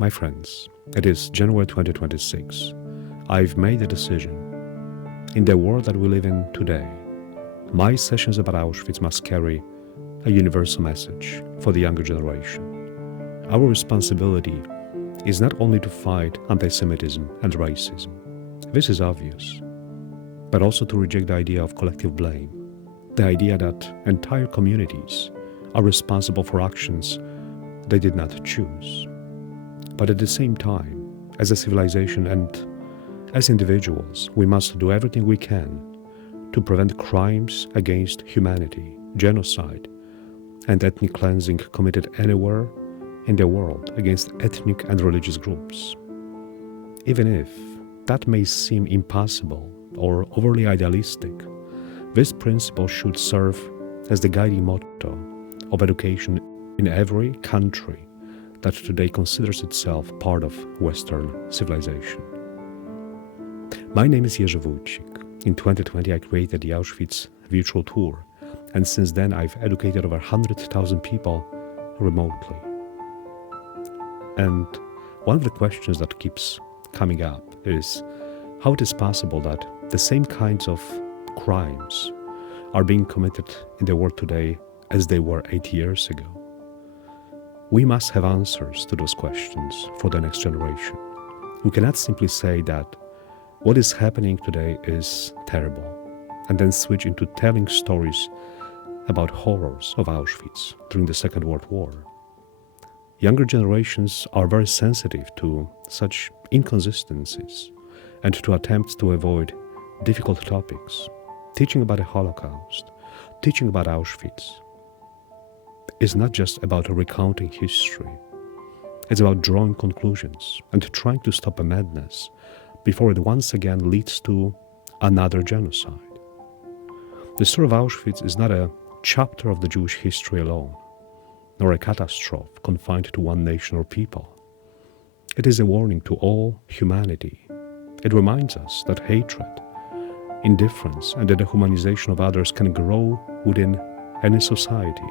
My friends, it is January 2026. I've made a decision. In the world that we live in today, my sessions about Auschwitz must carry a universal message for the younger generation. Our responsibility is not only to fight antisemitism and racism, this is obvious, but also to reject the idea of collective blame, the idea that entire communities are responsible for actions they did not choose. But at the same time, as a civilization and as individuals, we must do everything we can to prevent crimes against humanity, genocide, and ethnic cleansing committed anywhere in the world against ethnic and religious groups. Even if that may seem impossible or overly idealistic, this principle should serve as the guiding motto of education in every country that today considers itself part of Western civilization. My name is Jerzy Wójcik. In 2020, I created the Auschwitz Virtual Tour, and since then I've educated over 100,000 people remotely. And one of the questions that keeps coming up is how it is possible that the same kinds of crimes are being committed in the world today as they were 8 years ago. We must have answers to those questions for the next generation. We cannot simply say that what is happening today is terrible and then switch into telling stories about horrors of Auschwitz during the Second World War. Younger generations are very sensitive to such inconsistencies and to attempts to avoid difficult topics. Teaching about the Holocaust, teaching about Auschwitz, is not just about recounting history. It's about drawing conclusions and trying to stop a madness before it once again leads to another genocide. The story of Auschwitz is not a chapter of the Jewish history alone, nor a catastrophe confined to one nation or people. It is a warning to all humanity. It reminds us that hatred, indifference, and the dehumanization of others can grow within any society.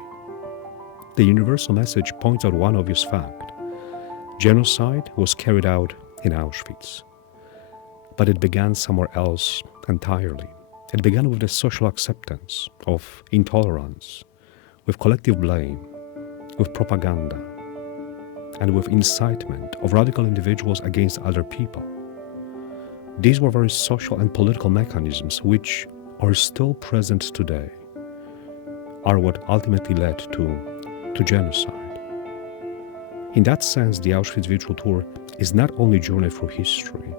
The universal message points out one obvious fact. Genocide was carried out in Auschwitz, but it began somewhere else entirely. It began with the social acceptance of intolerance, with collective blame, with propaganda, and with incitement of radical individuals against other people. These were very social and political mechanisms which are still present today, are what ultimately led to genocide. In that sense, the Auschwitz Virtual Tour is not only a journey through history,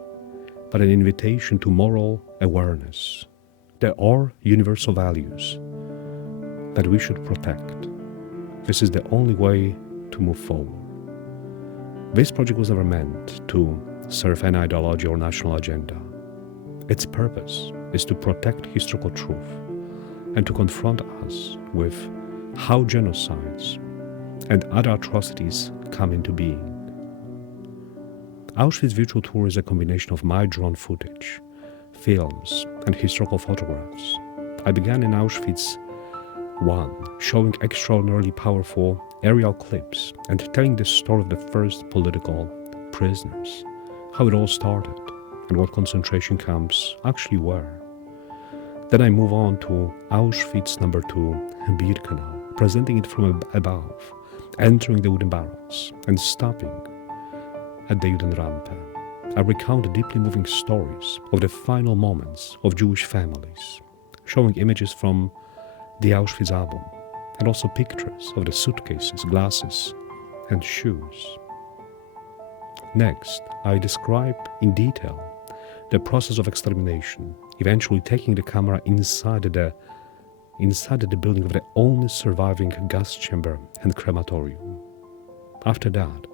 but an invitation to moral awareness. There are universal values that we should protect. This is the only way to move forward. This project was never meant to serve any ideology or national agenda. Its purpose is to protect historical truth and to confront us with how genocides and other atrocities come into being. Auschwitz Virtual Tour is a combination of my drone footage, films, and historical photographs. I began in Auschwitz I, showing extraordinarily powerful aerial clips and telling the story of the first political prisoners, how it all started, and what concentration camps actually were. Then I move on to Auschwitz II, Birkenau, presenting it from above, entering the wooden barracks and stopping at the Judenrampe. I recount deeply moving stories of the final moments of Jewish families, showing images from the Auschwitz album and also pictures of the suitcases, glasses, and shoes. Next, I describe in detail the process of extermination, eventually taking the camera inside the building of the only surviving gas chamber and crematorium. After that,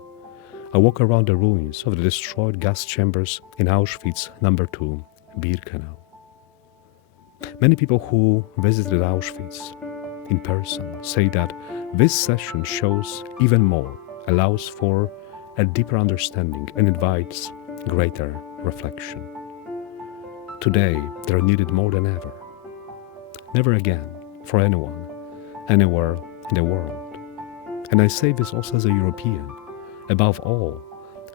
I walk around the ruins of the destroyed gas chambers in Auschwitz II, Birkenau. Many people who visited Auschwitz in person say that this session shows even more, allows for a deeper understanding and invites greater reflection. Today, they are needed more than ever. Never again, for anyone, anywhere in the world. And I say this also as a European. Above all,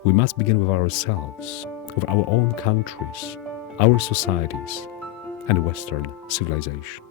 We must begin with ourselves, with our own countries, our societies, and Western civilization.